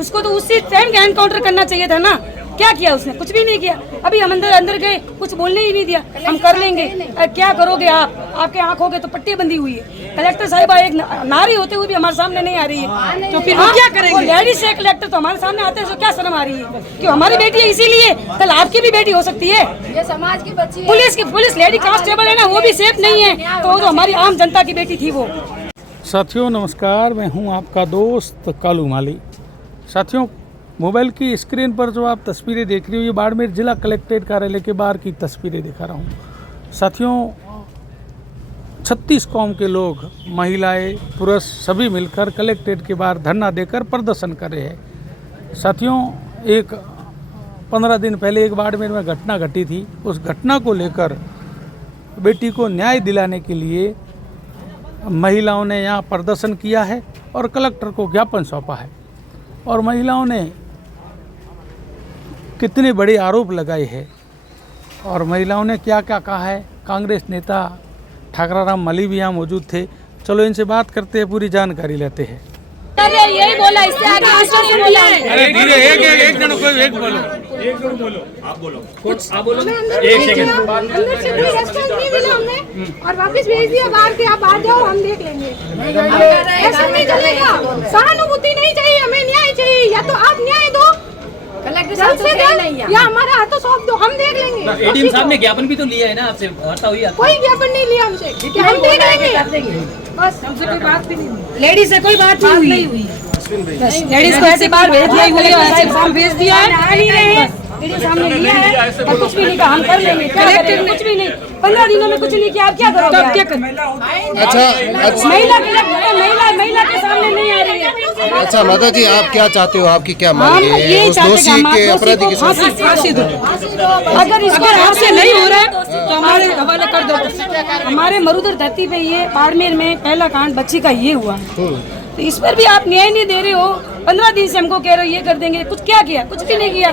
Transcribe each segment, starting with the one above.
उसको तो उसी टाइम एनकाउंटर करना चाहिए था ना। क्या किया उसने? कुछ भी नहीं किया। अभी हम अंदर गए, कुछ बोलने ही नहीं दिया। हम कर लेंगे। क्या करोगे आप? आपके आंख हो गए तो पट्टी बंधी हुई है। कलेक्टर साहिबा एक नारी होते हुए भी हमारे सामने नहीं आ रही है, तो फिर हम क्या करेंगे? लेडीज से कलेक्टर तो हमारे सामने आते हैं, तो क्या शर्म आ रही है? क्यों? हमारी बेटी है, इसीलिए कल आपकी भी बेटी हो सकती है। ये समाज की बच्ची है। पुलिस लेडी कांस्टेबल है ना, वो भी सेफ नहीं है, तो हमारी आम जनता की बेटी थी वो। साथियों नमस्कार, मैं हूं आपका दोस्त कालू माली। साथियों, मोबाइल की स्क्रीन पर जो आप तस्वीरें देख रही हो, ये बाड़मेर जिला कलेक्ट्रेट कार्यालय के बाहर की तस्वीरें दिखा रहा हूं। साथियों, 36 कौम के लोग, महिलाएं, पुरुष सभी मिलकर कलेक्ट्रेट के बाहर धरना देकर प्रदर्शन कर रहे हैं। साथियों, 15 दिन पहले एक बाड़मेर में घटना घटी थी। उस घटना को लेकर बेटी को न्याय दिलाने के लिए महिलाओं ने यहाँ प्रदर्शन किया है और कलेक्टर को ज्ञापन सौंपा है। और महिलाओं ने कितने बड़े आरोप लगाए हैं और महिलाओं ने क्या क्या कहा है। कांग्रेस नेता ठाकराराम मली भी यहाँ मौजूद थे। चलो इनसे बात करते हैं, पूरी जानकारी लेते हैं। यही बोला, इससे आगे नहीं बोला है। अरे धीरे, एक जन को एक बोलो। आप बोलो कुछ आप बोलो। एक सेकंड अंदर से कोई रेस्पॉन्स नहीं मिला हमने और वापस भेज दिया बाहर के, आप आ जाओ हम देख लेंगे। ऐसा नहीं चलेगा। सहानुभूति नहीं चाहिए हमें, न्याय चाहिए। या तो आप न्याय दो कलेक्टर जल्द से जल्द, नहीं या हमारा हाथों सौंप दो, हम देख लेंगे। एडीएम साहब ने ज्ञापन भी तो लिया है ना आपसे, वार्ता हुई है? कोई ज्ञापन नहीं लिया हमसे, हम देख लेंगे। बस हमसे कोई बात भी नहीं, लेडीज से कोई बात नहीं हुई। लेडीज को ऐसे बाहर भेज दिया, भेज दिया है, वीडियो सामने लिया है और कुछ भी नहीं कहा। हम कर लेंगे, कलेक्टर कुछ भी नहीं। 15 दिनों में कुछ नहीं किया, आप क्या करोगे? अच्छा महिला के सामने नहीं आ रही है। अच्छा माता जी, आप क्या चाहते हो? आपकी क्या मांग है? उस दोषी के अपराधी की फांसी दो। अगर इसको आपसे नहीं हो रहा है तो हमारे हवाले कर दो। हमारे मरुधर धरती पे ये बाड़मेर में पहला कांड बच्ची का ये हुआ, तो इस पर भी आप न्याय नहीं दे रहे हो। 15 दिन से हमको कह रहे हो ये कर देंगे, कुछ क्या किया? कुछ भी नहीं किया।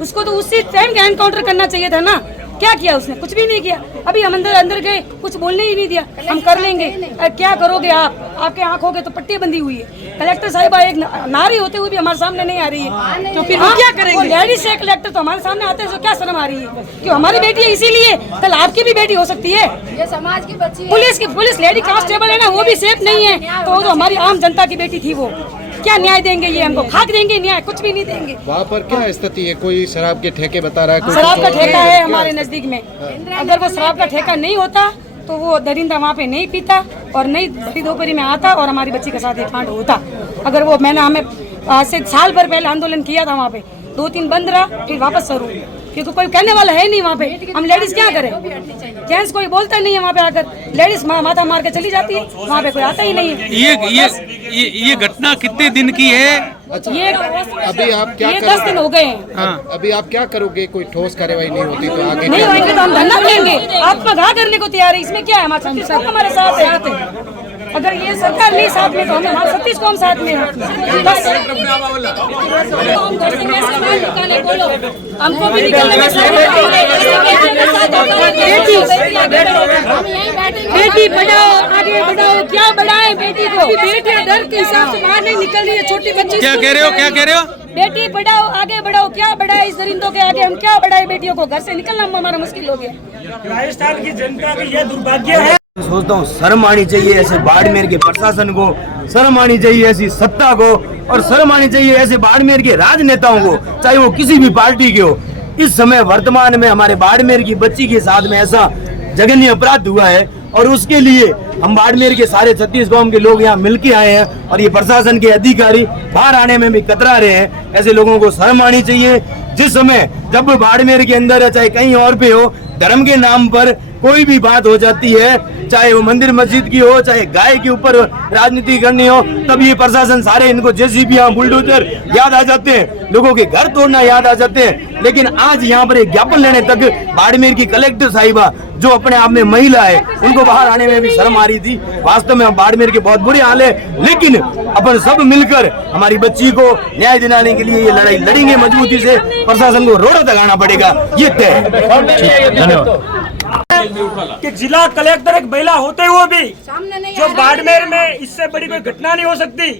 उसको तो उसी टाइम एनकाउंटर करना चाहिए था ना। क्या किया उसने? कुछ भी नहीं किया। अभी हम अंदर गए, कुछ बोलने ही नहीं दिया। हम कर लेंगे। क्या करोगे आप? आपके आंख हो गए तो पट्टी बंधी हुई है। कलेक्टर साहिबा एक नारी होते हुए भी हमारे सामने नहीं आ रही है, तो फिर हम क्या करेंगे? लेडीज से कलेक्टर तो हमारे सामने आते हैं, तो क्या शर्म आ रही है? क्यों? हमारी बेटी है, इसीलिए कल आपकी भी बेटी हो सकती है। ये समाज की बच्ची है। पुलिस लेडी कांस्टेबल है ना, वो भी सेफ नहीं है, तो हमारी आम जनता की बेटी थी वो। क्या न्याय देंगे? ये हमको खाक देंगे न्याय? कुछ भी नहीं देंगे। वहाँ पर क्या स्थिति है? कोई शराब के ठेके बता रहा है? कोई शराब का ठेका है हमारे नजदीक में। अगर वो शराब का ठेका नहीं होता तो वो दरिंदा वहाँ पे नहीं पीता और नहीं बड़ी दोपहरी में आता और हमारी बच्ची के साथ एक कांड होता। अगर वो मैंने हमें आज से साल भर पहले आंदोलन किया था, वहाँ पे 2-3 बंद रहा, फिर वापस शुरू, क्योंकि कोई कहने वाला है नहीं वहाँ पे। हम लेडीज क्या करें? जेंट्स कोई बोलता नहीं है वहाँ पे। आकर लेडीज माथा मार के चली जाती है, वहाँ पे कोई आता ही नहीं है। ये घटना कितने दिन की है? ये अभी आप क्या 10 दिन हो गए हैं। हाँ। अभी आप क्या करोगे? कोई ठोस कार्यवाही नहीं होती तो आगे नहीं क्या होंगे तो हम धरना देंगे। आत्मघात करने को तैयार है। इसमें क्या है? हमारे साथ है। अगर ये सरकार नहीं साथ में तो हमें 36 कौम साथ में है। बस हमको भी निकलने में बेटी बढ़ाओ, आगे बढ़ाओ। क्या बढ़ाए बेटी को? बेटी डर के हिसाब से बाहर नहीं निकल रही है, छोटी बच्ची। क्या कह रहे हो? बेटी बढ़ाओ, आगे बढ़ाओ। क्या बढ़ाए इस दरिंदों के आगे? हम क्या बढ़ाए? बेटियों को घर से निकलना हमारा मुश्किल हो गया। राजस्थान की जनता का यह दुर्भाग्य है। सोचता हूँ शर्म आनी चाहिए ऐसे बाड़मेर के प्रशासन को, शर्म आनी चाहिए ऐसी सत्ता को, और शर्म आनी चाहिए ऐसे बाड़मेर के राजनेताओं को, चाहे वो किसी भी पार्टी के हो। इस समय वर्तमान में हमारे बाड़मेर की बच्ची के साथ में ऐसा जघन्य अपराध हुआ है और उसके लिए हम बाड़मेर के सारे 36 गांव के लोग यहाँ मिलके आए हैं और ये प्रशासन के अधिकारी बाहर आने में भी कतरा रहे हैं। ऐसे लोगों को शर्म आनी चाहिए। जिस समय जब बाड़मेर के अंदर है, चाहे कहीं और पे हो, धर्म के नाम पर कोई भी बात हो जाती है, चाहे वो मंदिर मस्जिद की हो, चाहे गाय के ऊपर राजनीति करनी हो, तब ये प्रशासन सारे इनको जेसीबी बुलडोजर याद आ जाते हैं, लोगों के घर तोड़ना याद आ जाते हैं। लेकिन आज यहाँ पर एक ज्ञापन लेने तक बाड़मेर की कलेक्टर साहिबा, जो अपने आप में महिला है, उनको बाहर आने में भी शर्म आ रही थी। वास्तव में बाड़मेर के बहुत बुरे हाल है, लेकिन अपन सब मिलकर हमारी बच्ची को न्याय दिलाने के लिए ये लड़ाई लड़ेंगे मजबूती से। प्रशासन को रोड़ा लगाना पड़ेगा, ये तय है। कि जिला कलेक्टर एक महिला होते हुए भी जो बाड़मेर में इससे बड़ी कोई घटना नहीं हो सकती,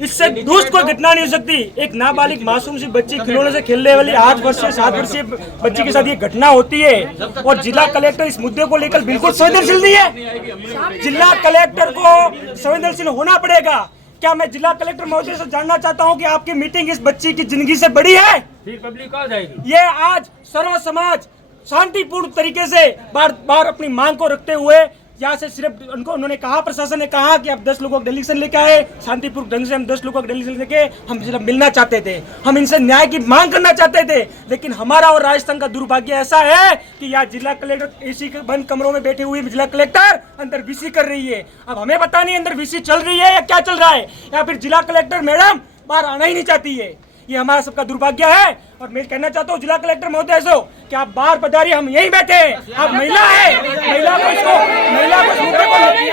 इससे दुष्ट कोई घटना नहीं हो सकती। एक नाबालिग मासूम सी बच्ची खिलौने से खेलने वाली 8 वर्षीय 7 वर्षीय बच्ची के साथ ये घटना होती है और जिला कलेक्टर इस मुद्दे को लेकर बिल्कुल संवेदनशील नहीं है। जिला कलेक्टर को संवेदनशील होना पड़ेगा। क्या मैं जिला कलेक्टर महोदय से जानना चाहता हूं कि आपकी मीटिंग इस बच्ची की जिंदगी से बड़ी है? फिर पब्लिक कहाँ जाएगी? ये आज सर्व समाज शांतिपूर्ण तरीके से बार अपनी मांग को रखते हुए यहाँ से सिर्फ उन्होंने कहा, प्रशासन ने कहा कि आप 10 लोगों का डेलीगेशन लेके आए, शांतिपूर्ण ढंग से हम 10 लोगों का डेलीगेशन लेके हम सिर्फ मिलना चाहते थे, हम इनसे न्याय की मांग करना चाहते थे। लेकिन हमारा और राजस्थान का दुर्भाग्य ऐसा है कि यहाँ जिला कलेक्टर एसी के बंद कमरों में बैठी हुई जिला कलेक्टर अंदर वीसी कर रही है। अब हमें पता नहीं अंदर वीसी चल रही है या क्या चल रहा है, या फिर जिला कलेक्टर मैडम बाहर आना ही नहीं चाहती है। ये हमारा सबका दुर्भाग्य है। और मैं कहना चाहता हूँ जिला कलेक्टर महोदय से कि आप बाहर पधारिए, हम यहीं बैठे हैं। आप महिला है, महिला को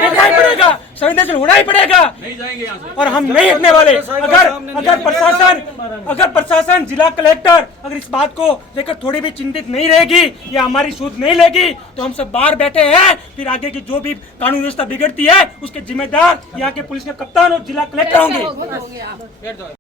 उठना ही पड़ेगा, संवेदनशील होना ही पड़ेगा और हम नहीं हटने वाले। अगर प्रशासन जिला कलेक्टर अगर इस बात को लेकर थोड़ी भी चिंतित नहीं रहेगी या हमारी सूझ नहीं लेगी तो हम सब बाहर बैठे हैं। फिर आगे की जो भी कानून व्यवस्था बिगड़ती है उसके जिम्मेदार यहाँ के पुलिस के कप्तान और जिला कलेक्टर होंगे।